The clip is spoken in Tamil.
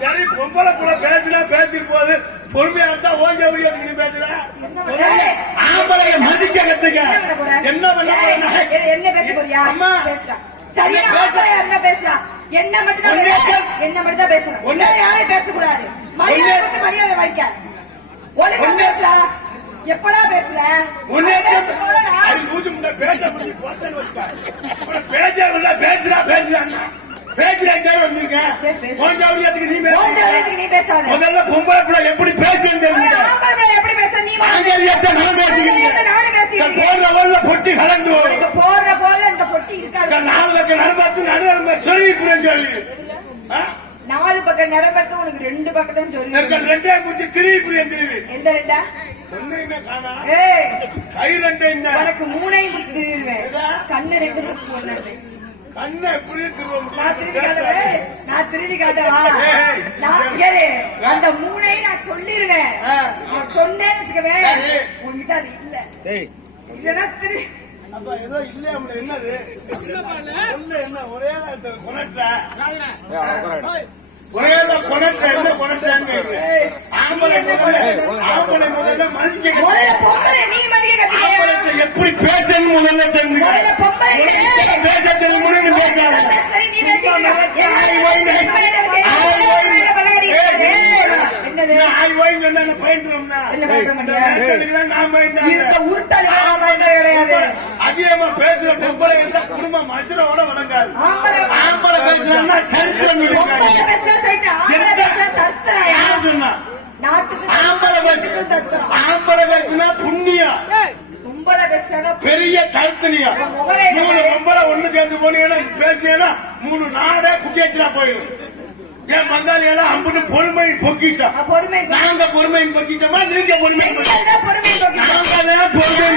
சரி பொம்பளை புள்ள பேசுனா பேசிட்டு போகுது. பொறுமையா இருந்தா ஓஞ்ச முடியாது நீ பேசுற. ஆம்பளைய மதிக்க கத்துக்க. என்ன பண்ண என்ன- பேச போறியா? அம்மா. சரியான ஆம்பளையா இருந்தா பேசுடா. என்ன மட்டும் தான். என்ன மட்டும் தான் பேசணும் யாரையும் பேசக்கூடாது. மரியாதை கொடுத்து மரியாதை வைக்க ஒழுங்கா பேசுடா. எப்படா பேசுற பேசுறா பேசுறான்னா பேசுறா தேவை வந்திருக்கேன் சரி, பேசு. ஓஞ்ச முடியாதுக்கு நீ பேசாத. முதல்ல பொம்பளை புள்ள எப்படி பேசுன்னு தெரிஞ்சுக்க. ஆம்பளை பிள்ளை எப்படி பேச நீ நான் பேசிக்கிறேன். பேசிக்கிறேன். போடுற பொட்டி கலந்து. உனக்கு போடுற போல இந்த பொட்டி இருக்காது. நாலு பக்கம் நடுவரம்ப சொல்லி புரிஞ்சு சொல்லி? நாலு பக்கம் நிரம்பெடுத்து உனக்கு ரெண்டு பக்கத்தையும் சொல்லி ரெண்டே திருவி புரியும் திருவி. எந்த ரெண்டா? கை உனக்கு மூணையும் பிடிச்சி திருவிடுவேன் கண்ணு ரெண்டு பிடிச்சி கண்ணை எப்படி திருவ நான் திருடி நான் காட்டவா கேளு அந்த மூணையும் நான் சொல்லிருவேன். நான் சொன்னேன்னு வச்சுக்கவே அது இல்ல. இதெல்லாம் திரு அப்ப ஏதோ இல்லையா என்னது? என்ன? ஒரே கொனட்ட ஒரே கொனட்ட என்ன நீ ஆம்பளை முதல்ல? ஆம்பளை முதல்ல மதிக்க எப்படி பேசணும் முதல்ல தெரிஞ்சுக்க. அதிகமா பேசுற பொம்பளை இருந்தா குடும்பம் மசுரோட வழங்காது ஆம்பளை சரித்திரம். பேசுற தத்துறோம் ஆம்பளை பேசுனா புண்ணியம். பெரிய என்ன மூணு? பொம்பளை ஒண்ணு சேர்ந்து போனீங்கன்னா பேசுனீங்கன்னா மூணு நாடே குட்டியாச்சுனா போயிடும். ஏன் பங்காளி எல்லாம் அம்புட்டு பொறுமை பொறுமை நாங்க பொறுமையின் பொக்கிட்டோமா நீங்க பொறுமை நாங்க பொறுமை